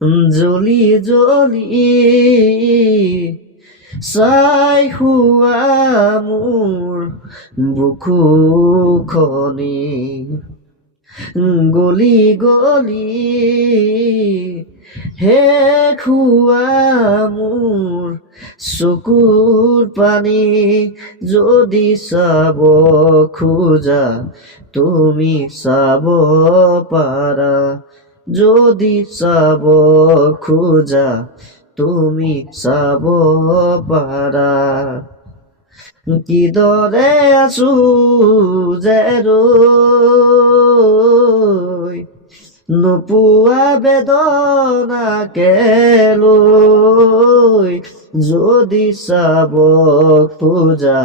জ্বলি জ্বলি চাই হোৱা মোৰ বুকুখনি গলি গলি শেষ হোৱা মোৰ চকুৰ পানী যদি চাব খোজা তুমি চাব পাৰা যদি চাব খোজা তুমি চাব পাৰা কিদৰে আছো যে ৰৈ নোপোৱা বেদনাকে লৈ যদি চাব খোজা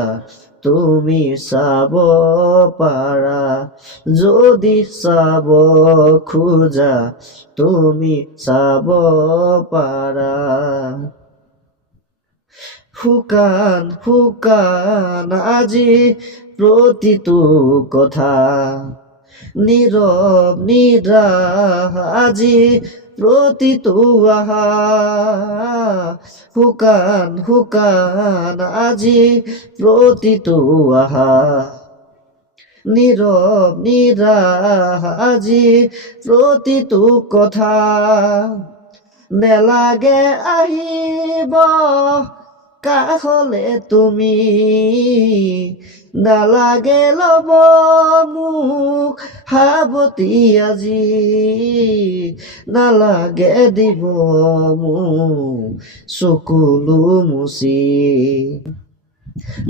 তুমি চাব পাৰা যদি চাব খোজা তুমি চাব পাৰা শুকান শুকান আজি প্ৰতিটো কথা নীৰৱ নিদ্ৰাহ আজি প্ৰতিটো আহা শুকান শুকান আজি প্ৰতিটো আহা নীৰৱ নিদ্ৰাহ আজি প্ৰতিটো কথা নেলাগে আহিব কাষলে তুমি নালাগে লব মোক সাৱটি আজি নালাগে দিব মোক চকুলো মুচি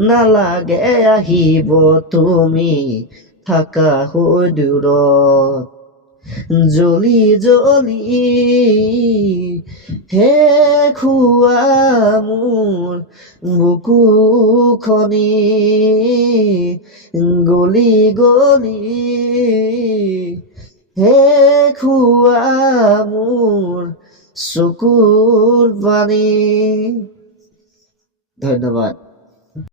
নালাগে আহিব তুমি থাকা হৈ দূৰত জ্বলি জ্বলি শেষ হোৱা মোৰ বুকুখনি গলি গলি শেষ হোৱা মোৰ চকুৰ পানী। ধন্যবাদ।